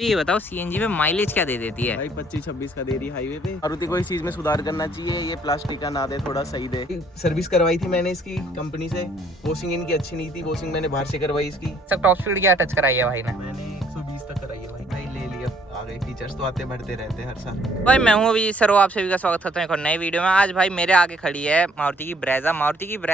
ये बताओ सीएनजी में माइलेज क्या दे देती है? भाई 25-26 का दे रही हाईवे पे। मारुति को इस चीज में सुधार करना चाहिए, ये प्लास्टिक का ना दे, थोड़ा सही दे। सर्विस करवाई थी मैंने इसकी कंपनी से, वॉशिंग इनकी अच्छी नहीं थी, वॉशिंग मैंने बाहर से करवाई इसकी। सब टॉप स्पीड क्या टच कराई है भाई ने? मैंने 120 तक कराई है भाई। ले लिया, आ गए फीचर्स तो आते बढ़ते रहते हैं हर साल। भाई मैं हूँ अभी सर, आप सभी का स्वागत करता हूँ एक और नए वीडियो में। आज भाई मेरे आगे खड़ी है मारुति की ब्रेजा।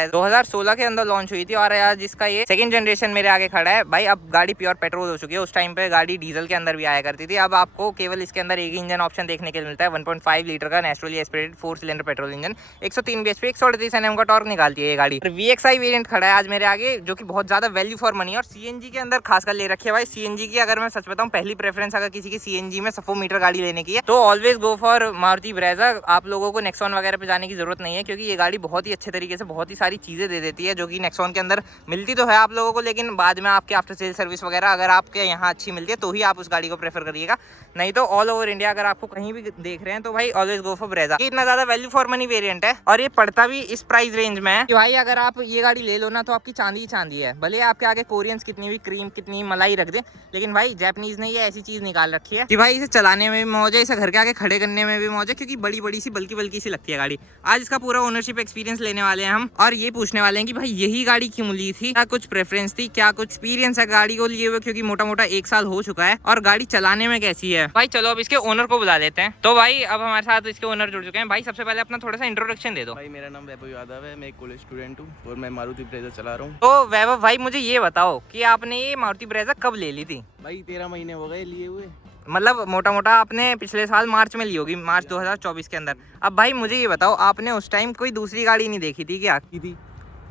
2016 के अंदर लॉन्च हुई थी और आज जिसका ये सेकंड जनरेशन मेरे आगे खड़ा है। भाई अब गाड़ी प्योर पेट्रोल हो चुकी है, उस टाइम पे गाड़ी डीजल के अंदर भी आया करती थी। अब आपको केवल इसके अंदर एक ही इंजन ऑप्शन देखने के लिए मिलता है। 1.5 लीटर का naturally aspirated 4 cylinder petrol engine, 103 bhp 138 Nm का टॉर्क निकालती है ये गाड़ी। VXI वेरिएंट खड़ा है आज मेरे आगे, जो कि बहुत ज्यादा वैल्यू फॉर मनी और सीएनजी के अंदर खासकर ले रखी है। भाई सीएनजी की अगर मैं सच बताऊं, पहली प्रेफरेंस अगर किसी की सीएनजी में सफो मीटर गाड़ी लेने की है तो always go for Maruti Brezza. आप लोगों को नेक्सॉन वगैरह पे जाने की जरूरत नहीं है, क्योंकि ये गाड़ी बहुत ही अच्छे तरीके से बहुत ही सारी चीजें दे देती है जो कि नेक्सॉन के अंदर मिलती तो है आप लोगों को, लेकिन बाद में आपके आफ्टर सेल सर्विस वगैरह अगर आपके यहाँ अच्छी मिलती है तो ही आप उस गाड़ी को प्रेफर करिएगा। नहीं तो ऑल ओवर इंडिया अगर आपको कहीं भी देख रहे हैं तो भाई ऑलवेज गो फॉर ब्रेजा। इतना ज्यादा वैल्यू फॉर मनी वेरिएंट है और ये पड़ता भी इस प्राइस रेंज में है कि भाई अगर आप ये गाड़ी ले लो ना तो आपकी चांदी ही चांदी है। भले आपके आगे कोरियंस कितनी भी क्रीम कितनी मलाई रख दे, लेकिन भाई जापानीज ने ये ऐसी चीज निकाल रखी है कि भाई इसे चलाने में भी मौज है, इसे घर के आगे खड़े करने में भी मौज है, क्योंकि बड़ी बड़ी सी बल्कि बल्कि सी लगती है गाड़ी। आज इसका पूरा ओनरशिप एक्सपीरियंस लेने वाले हैं हम और ये पूछने वाले हैं कि भाई यही गाड़ी क्यों ली थी, क्या कुछ प्रेफरेंस थी, क्या कुछ एक्सपीरियंस है गाड़ी को लिए हुए, क्योंकि मोटा मोटा 1 साल हो चुका है और गाड़ी चलाने में कैसी है। भाई चलो अब इसके ओनर को बुला लेते हैं। तो भाई अब हमारे साथ इसके ओनर जुड़ चुके हैं। भाई सबसे पहले अपना थोड़ा सा इंट्रोडक्शन दे दो। भाई मेरा नाम वैभव यादव है, मैं एक कॉलेज स्टूडेंट हूँ और मैं मारुति ब्रेजा चला रहा हूँ। तो वैभव भाई मुझे ये बताओ कि आपने ये मारुति ब्रेजा कब ले ली थी? भाई 13 महीने हो गए लिए हुए। मतलब मोटा मोटा आपने पिछले साल मार्च में ली होगी, मार्च 2024 के अंदर। अब भाई मुझे ये बताओ, आपने उस टाइम कोई दूसरी गाड़ी नहीं देखी थी क्या? की थी,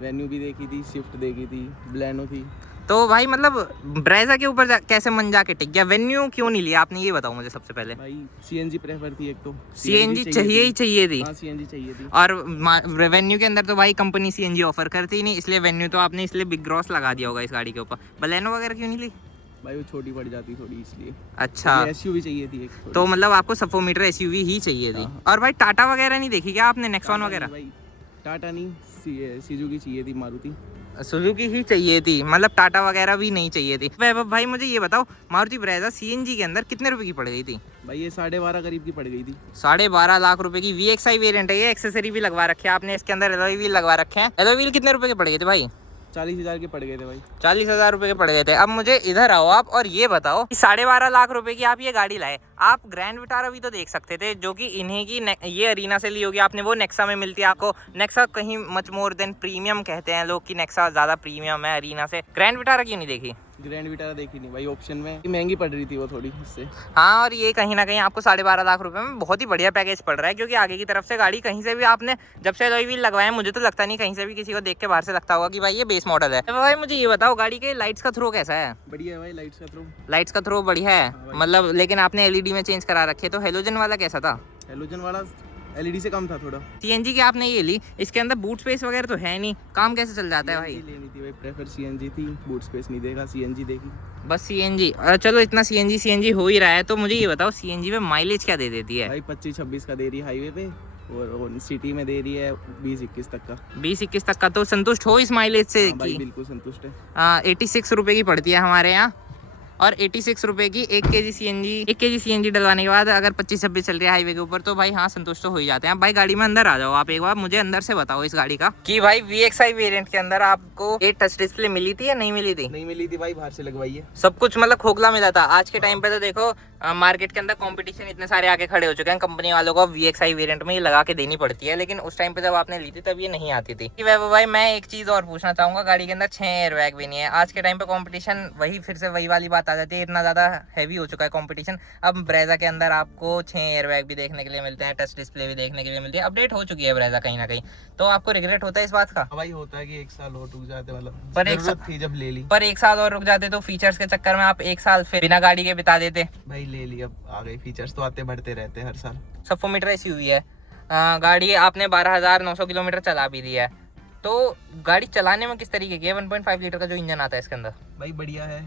वेन्यू भी देखी थी, स्विफ्ट देखी थी, ब्लेनो थी। तो भाई मतलब ब्रेजा के ऊपर कैसे मन जाके टिक गया? वेन्यू क्यों नहीं लिया आपने, ये बताओ मुझे सबसे पहले। भाई सीएनजी प्रेफर थी, एक तो सीएनजी चाहिए ही चाहिए थी। हाँ सीएनजी चाहिए थी। और वेन्यू के अंदर तो भाई कंपनी सीएनजी ऑफर करती ही नहीं, इसलिए वेन्यू तो आपने इसलिए बिग ग्रॉस लगा दिया होगा इस गाड़ी के ऊपर। बलेनो वगैरह क्यों नहीं ली? भाई वो छोटी पड़ जाती थोड़ी, इसलिए। अच्छा, एसयूवी चाहिए थी एक थोड़ी। तो मतलब आपको सफो मीटर एसयूवी ही चाहिए थी। और भाई टाटा वगैरह नहीं देखी क्या आपने, नेक्सॉन वगैरह? भाई टाटा नहीं, सुजुकी चाहिए थी, मारुति सुजुकी ही चाहिए थी, मतलब टाटा वगैरह भी नहीं चाहिए थी। वैभव भाई मुझे ये बताओ, मारुति ब्रेजा सीएनजी के अंदर कितने रुपए की पड़ गई थी? भाई ये 12.5 करीब की पड़ गई थी। 12.5 लाख रुपए की VXI वेरिएंट है ये। एक्सेसरी भी लगवा रखे हैं आपने, इसके अंदर एलॉय व्हील लगवा रखे हैं। एलॉय व्हील कितने रुपए के पड़ गए थे भाई? 40,000 के पड़ गए थे भाई। 40,000 रुपए के पड़ गए थे। अब मुझे इधर आओ आप और ये बताओ कि 12.5 लाख रुपए की आप ये गाड़ी लाए, आप ग्रैंड विटारा भी तो देख सकते थे, जो कि इन्हीं की ये अरीना से ली होगी आपने। वो नेक्सा में मिलती है आपको। नेक्सा कहीं मच मोर देन प्रीमियम कहते हैं लोग कि नेक्सा ज्यादा प्रीमियम है अरीना से। ग्रैंड विटारा क्यों नहीं देखी? ग्रैंड विटारा देखी नहीं भाई, ऑप्शन में महंगी पड़ रही थी वो थोड़ी इससे। हाँ, और ये कहीं ना कहीं आपको 12.5 लाख रुपए में बहुत ही बढ़िया पैकेज पड़ रहा है, क्योंकि आगे की तरफ से गाड़ी कहीं से भी आपने जब से एलॉय व्हील लगवाए, मुझे तो लगता नहीं कहीं से भी किसी को देख के बाहर से लगता होगा कि भाई ये बेस मॉडल है। तो भाई मुझे ये बताओ, गाड़ी के लाइट्स का थ्रो कैसा है? बढ़िया है भाई, लाइट्स का थ्रो। लाइट्स का थ्रो बढ़िया है मतलब, लेकिन आपने एलईडी में चेंज करा रखे, तो हेलोजन वाला कैसा था? हेलोजन वाला एलईडी से कम था थोड़ा। सीएनजी की आपने ये ली, इसके अंदर बूट स्पेस वगैरह तो है नहीं, काम कैसे चल जाता है भाई? लेनी थी भाई, प्रेफर सीएनजी थी, बूट स्पेस नहीं देगा, सीएनजी देखी बस सीएनजी। चलो इतना सीएनजी हो ही रहा है, तो मुझे ये बताओ सीएनजी में माइलेज क्या दे देती है? भाई 25-26 का दे रही है हाईवे पे और सिटी में दे रही है 20-21 तक का। 20-21 तक का, तो संतुष्ट हो इस माइलेज से? हाँ भाई बिल्कुल संतुष्ट है। 86 रुपए की पड़ती है हमारे यहाँ, और 86 रुपए की 1 kg सीएनजी डलवाने के बाद अगर 25-26 चल रही है हाईवे के ऊपर, तो भाई हाँ संतुष्ट तो हो ही जाते हैं। भाई गाड़ी में अंदर आ जाओ आप एक बार, मुझे अंदर से बताओ इस गाड़ी का कि भाई VXI वेरिएंट के अंदर आपको ये टच डिस्प्ले मिली थी या नहीं मिली थी? नहीं मिली थी भाई, बाहर से लगवाई है। सब कुछ मतलब खोखला मिला था। आज के टाइम पे तो देखो मार्केट के अंदर कंपटीशन इतने सारे आके खड़े हो चुके हैं, कंपनी वालों को VXI वेरिएंट में ये लगा के देनी पड़ती है, लेकिन उस टाइम पे जब आपने ली थी तब ये नहीं आती थी। वैभव भाई मैं एक चीज और पूछना चाहूंगा, गाड़ी के अंदर 6 एयरबैग भी नहीं है। आज के टाइम पे कंपटीशन वही फिर से वही वाली बात आ जाती है, इतना ज्यादा हैवी हो चुका है कंपटीशन। अब ब्रेजा के अंदर आपको 6 एयरबैग भी देखने के लिए मिलते हैं, टच डिस्प्ले भी देखने के लिए मिलती है। अपडेट हो चुकी है ब्रेजा कहीं ना कहीं, तो आपको रिग्रेट होता है इस बात का? भाई होता है कि 1 साल और रुक जाते, मतलब पर एक जरूरत थी जब ले ली। पर 1 साल और रुक जाते तो फीचर्स के चक्कर में आप 1 साल फिर बिना गाड़ी के बिता देते। भाई ले ली, अब आ गए फीचर्स तो आते बढ़ते रहते हैं हर साल। सफो मीटर एसयूवी है, गाड़ी आपने 12,900 किलोमीटर चला भी दी है, तो गाड़ी चलाने में किस तरीके की है? 1.5 लीटर का जो इंजन आता है इसके अंदर, भाई बढ़िया है,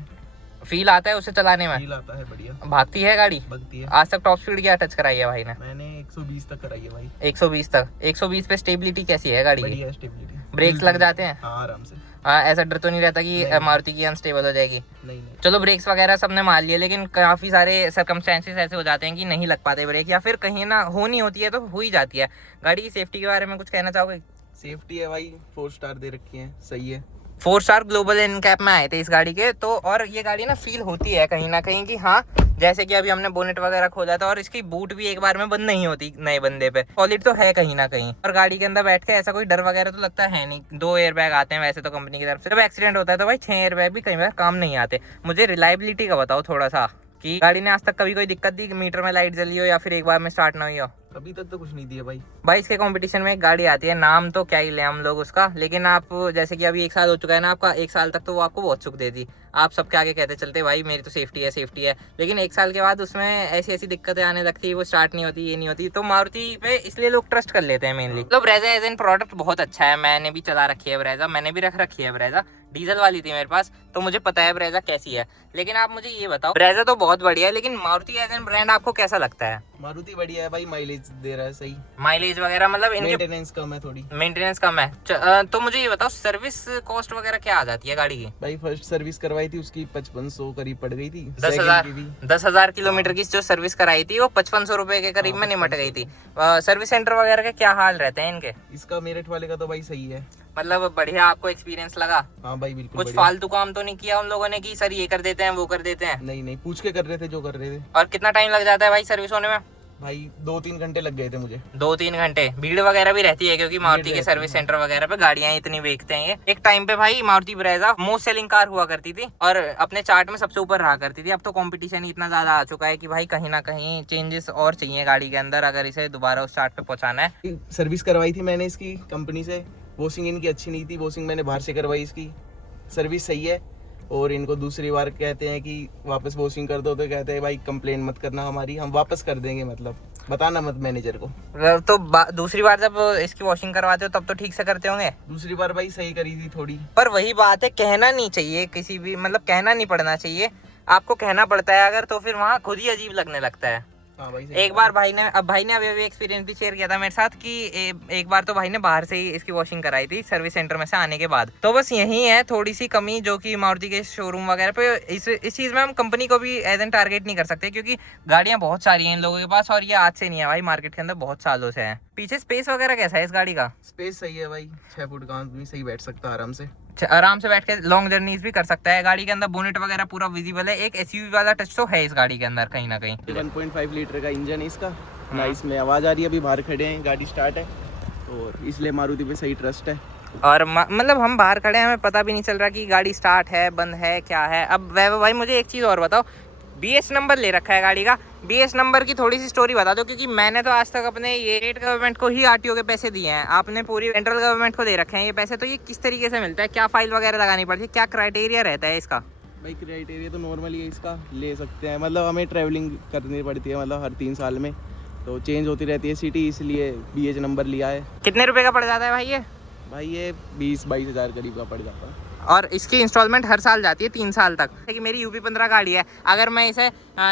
फील आता है उसे चलाने में? फील आता है बढ़िया। भागती है गाड़ी? भागती है। आज तक टॉप स्पीड क्या टच कराई है भाई ने? मैंने 120 तक कराई है भाई। 120 तक। 120 पे स्टेबिलिटी कैसी है गाड़ी की? बढ़िया स्टेबिलिटी। ब्रेक्स लग जाते हैं? हाँ आराम से। ऐसा डर तो नहीं रहता कि नहीं। मारुति की अनस्टेबल हो जाएगी? नहीं नहीं। चलो ब्रेक्स वगैरह सबने मार लिए, लेकिन काफ़ी सारे सर्कमस्टेंसेस ऐसे हो जाते हैं कि नहीं लग पाते ब्रेक, या फिर कहीं ना होनी होती है तो हो ही जाती है। गाड़ी की सेफ्टी के बारे में कुछ कहना चाहोगे? सेफ्टी है भाई, 4 स्टार दे रखी है, सही है। 4 स्टार ग्लोबल एनकैप में आए थे इस गाड़ी के तो। और ये गाड़ी ना फील होती है कहीं ना कहीं कि हाँ, जैसे कि अभी हमने बोनेट वगैरह खोला था और इसकी बूट भी एक बार में बंद नहीं होती नए बंदे पे, सॉलिड तो है कहीं ना कहीं। और गाड़ी के अंदर बैठ के ऐसा कोई डर वगैरह तो लगता है नहीं। 2 एयरबैग आते हैं वैसे तो कंपनी की तरफ से। जब एक्सीडेंट होता है तो भाई 6 एयरबैग भी कई बार काम नहीं आते। मुझे रिलायबिलिटी का बताओ थोड़ा सा, कि गाड़ी ने आज तक कभी कोई दिक्कत दी, मीटर में लाइट जली हो या फिर एक बार में स्टार्ट ना हुई हो? अभी तक तो कुछ नहीं दिया भाई। भाई इसके कंपटीशन में एक गाड़ी आती है, नाम तो क्या ही ले हम लोग उसका, लेकिन आप जैसे कि अभी 1 साल हो चुका है ना आपका, 1 साल तक तो वो आपको बहुत सुख देती। आप सबके आगे कहते चलते भाई मेरी तो सेफ्टी है, लेकिन 1 साल के बाद उसमें ऐसी ऐसी दिक्कतें आने लगती है, वो स्टार्ट नहीं होती, ये नहीं होती। तो मारुति पे इसलिए लोग ट्रस्ट कर लेते हैं मेनली। तो ब्रेजा एज एन प्रोडक्ट बहुत अच्छा है, मैंने भी चला रखी है ब्रेजा, मैंने भी रख रखी है ब्रेजा, डीजल वाली थी मेरे पास, तो मुझे पता है ब्रेजा कैसी है। लेकिन आप मुझे ये बताओ, ब्रेजा तो बहुत बढ़िया है, लेकिन मारुति एज एन ब्रांड आपको कैसा लगता है? मारुति बढ़िया है भाई, माइलेज दे रहा है सही। माइलेज वगैरह मतलब इनके मेंटेनेंस कम है थोड़ी। मेंटेनेंस कम है। तो मुझे ये बताओ सर्विस कॉस्ट वगैरह क्या आ जाती है गाड़ी की? भाई फर्स्ट सर्विस करवाई थी उसकी 5500 करीब पड़ गई थी। 10,000 किलोमीटर की जो सर्विस कराई थी वो 5500 रुपए के करीब में निमट गई थी। सर्विस सेंटर वगैरह के क्या हाल रहते हैं इनके? इसका मेरठ वाले का तो भाई सही है, मतलब बढ़िया आपको एक्सपीरियंस लगा? हाँ भाई बिल्कुल कुछ बढ़िया। फालतू काम तो नहीं किया उन लोगों ने कि सर ये कर देते हैं वो कर देते हैं? नहीं नहीं, पूछ के कर रहे थे जो कर रहे थे। और कितना टाइम लग जाता है भाई सर्विस होने में? भाई 2-3 घंटे लग गए थे मुझे। 2-3 घंटे? भीड़ वगैरह भी रहती है क्योंकि मारुति के रहती सर्विस सेंटर वगैरह पे गाड़ियां इतनी बेचते हैं। ये एक टाइम पे भाई Maruti Brezza most selling car हुआ करती थी और अपने चार्ट में सबसे ऊपर रहा करती थी। अब तो कंपटीशन ही इतना ज्यादा आ चुका है कि भाई कहीं ना कहीं चेंजेस और चाहिए गाड़ी के अंदर अगर इसे दोबारा उस चार्ट पे पहुंचाना है। सर्विस करवाई थी मैंने इसकी कंपनी से, वॉशिंग इनकी अच्छी नहीं थी, वॉशिंग मैंने बाहर से करवाई। इसकी सर्विस सही है और इनको दूसरी बार कहते हैं कि वापस वॉशिंग कर दो तो कहते हैं भाई कंप्लेन मत करना हमारी, हम वापस कर देंगे, मतलब बताना मत मैनेजर को। तो दूसरी बार जब इसकी वॉशिंग करवाते हो तब तो ठीक से करते होंगे? दूसरी बार भाई सही करी थी थोड़ी। पर वही बात है, कहना नहीं चाहिए किसी भी, मतलब कहना नहीं पड़ना चाहिए। आपको कहना पड़ता है अगर, तो फिर वहाँ खुद ही अजीब लगने लगता है। हाँ भाई एक बार भाई ने अभी एक्सपीरियंस भी शेयर किया था मेरे साथ कि एक बार तो भाई ने बाहर से ही इसकी वॉशिंग कराई थी सर्विस सेंटर में से आने के बाद। तो बस यही है थोड़ी सी कमी जो कि मारुति के शोरूम वगैरह पे। इस चीज़ में हम कंपनी को भी एज एन टारगेट नहीं कर सकते क्योंकि गाड़ियां बहुत सारी हैं इन लोगों के पास और ये आज से नहीं है भाई, मार्केट के अंदर बहुत सालों से है। पीछे स्पेस वगैरह कैसा है इस गाड़ी का? स्पेस सही है भाई, 6 फुट का आदमी सही बैठ सकता है आराम से। आराम से बैठ के लॉन्ग जर्नीज भी कर सकता है। गाड़ी के अंदर बोनेट वगैरह पूरा विजिबल है। एक एसयूवी वाला टच तो है इस गाड़ी के अंदर कहीं ना कहीं। 1.5 लीटर का इंजन है इसका ना, इसमें आवाज़ आ रही है, अभी बाहर खड़े हैं, गाड़ी स्टार्ट है और इसलिए मारुति पे सही ट्रस्ट है। और मतलब हम बाहर खड़े हैं, हमें पता भी नहीं चल रहा कि गाड़ी स्टार्ट है बंद है क्या है। अब वैभव भाई मुझे एक चीज़ और बताओ, BS नंबर ले रखा है गाड़ी का, BS नंबर की थोड़ी सी स्टोरी बता दो क्योंकि मैंने तो आज तक अपने ये स्टेट गवर्नमेंट को ही RTO के पैसे दिए हैं, आपने पूरी सेंट्रल गवर्नमेंट को दे रखे हैं ये पैसे। तो ये किस तरीके से मिलता है, क्या फाइल वगैरह लगानी पड़ती है, क्या क्राइटेरिया रहता है इसका? भाई क्राइटेरिया तो नॉर्मली इसका ले सकते हैं, मतलब हमें ट्रैवलिंग करनी पड़ती है मतलब हर 3 साल में, तो चेंज होती रहती है सिटी, इसलिए BH नंबर लिया है। कितने रुपए का पड़ जाता है भाई ये? भाई ये 20-22 हज़ार करीब का पड़ जाता है और इसकी इंस्टॉलमेंट हर साल जाती है 3 साल तक। कि मेरी UP 15 गाड़ी है, अगर मैं इसे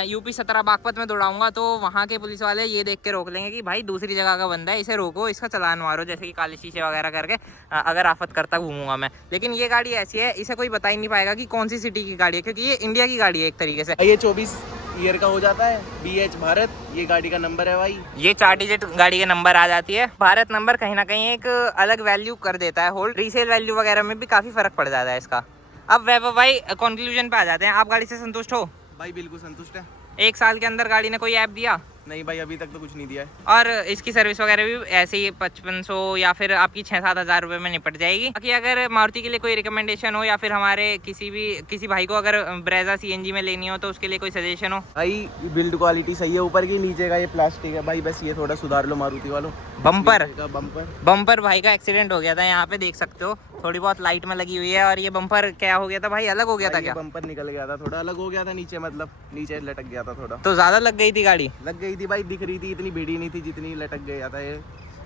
UP 17 बागपत में दौड़ाऊंगा तो वहाँ के पुलिस वाले ये देख के रोक लेंगे कि भाई दूसरी जगह का बंदा है, इसे रोको, इसका चालान मारो, जैसे कि काले शीशे वगैरह करके अगर आफत करता घूमूंगा मैं। लेकिन ये गाड़ी ऐसी है, इसे कोई बता ही नहीं पाएगा कि कौन सी सिटी की गाड़ी है क्योंकि ये इंडिया की गाड़ी है एक तरीके से। ये 24 ईयर का हो जाता है, BH भारत ये गाड़ी का नंबर है भाई। ये 4 डिजिट गाड़ी के नंबर आ जाती है। भारत नंबर कहीं ना कहीं एक अलग वैल्यू कर देता है होल्ड, रीसेल वैल्यू वगैरह में भी काफ़ी फर्क पड़ जाता है इसका। अब वैभव भाई कंक्लूजन पे आ जाते हैं, आप गाड़ी से संतुष्ट हो? भाई बिल्कुल संतुष्ट है। 1 साल के अंदर गाड़ी ने कोई ऐप दिया? नहीं भाई अभी तक तो कुछ नहीं दिया है। और इसकी सर्विस वगैरह भी ऐसे ही 5500 या फिर आपकी 6-7 हज़ार रुपये में निपट जाएगी। बाकी अगर मारुति के लिए कोई रिकमेंडेशन हो या फिर हमारे किसी भाई को अगर ब्रेजा CNG में लेनी हो तो उसके लिए कोई सजेशन हो? भाई बिल्ड क्वालिटी सही है, ऊपर की नीचे का ये प्लास्टिक है भाई, बस ये थोड़ा सुधार लो मारुति वालों। बम्पर भाई का एक्सीडेंट हो गया था, यहाँ पे देख सकते हो थोड़ी बहुत लाइट में लगी हुई है। और ये बम्पर क्या हो गया था भाई, अलग हो गया था क्या? बम्पर निकल गया था, थोड़ा अलग हो गया था नीचे, मतलब नीचे लटक गया था थोड़ा। तो ज्यादा लग गई थी गाड़ी? लग गई थी भाई, दिख रही थी, इतनी भिड़ी नहीं थी जितनी लटक गया था ये।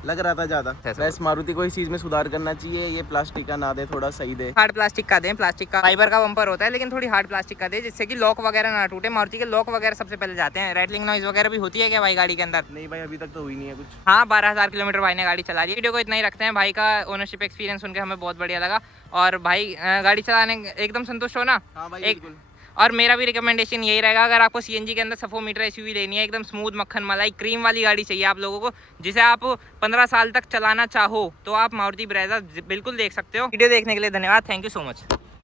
लग रहा था ज्यादा। ऐसा बस मारुति को इस चीज में सुधार करना चाहिए, ये प्लास्टिक का ना दे, थोड़ा सही दे। हार्ड प्लास्टिक का दें, प्लास्टिक का फाइबर का बम्पर होता है लेकिन थोड़ी हार्ड प्लास्टिक का दे, जिससे कि लॉक वगैरह ना टूटे। मारुति के लॉक वगैरह सबसे पहले जाते हैं। रैटलिंग नॉइज वगैरह भी होती है क्या भाई गाड़ी के अंदर? नहीं भाई, अभी तक तो हुई नहीं है कुछ। हाँ, 12,000 किलोमीटर भाई ने गाड़ी चला ली। वीडियो को इतना ही रखते हैं। भाई का ओनरशिप एक्सपीरियंस सुनकर हमें बहुत बढ़िया लगा और भाई गाड़ी चलाने एकदम संतुष्ट हो ना? हाँ भाई एक बिल्कुल। और मेरा भी रिकमेंडेशन यही रहेगा, अगर आपको सीएनजी के अंदर सफो मीटर एसयूवी लेनी है, एकदम स्मूथ मक्खन मलाई क्रीम वाली गाड़ी चाहिए आप लोगों को, जिसे आप 15 साल तक चलाना चाहो, तो आप मारुति ब्रेजा बिल्कुल देख सकते हो। वीडियो देखने के लिए धन्यवाद। Thank you so much.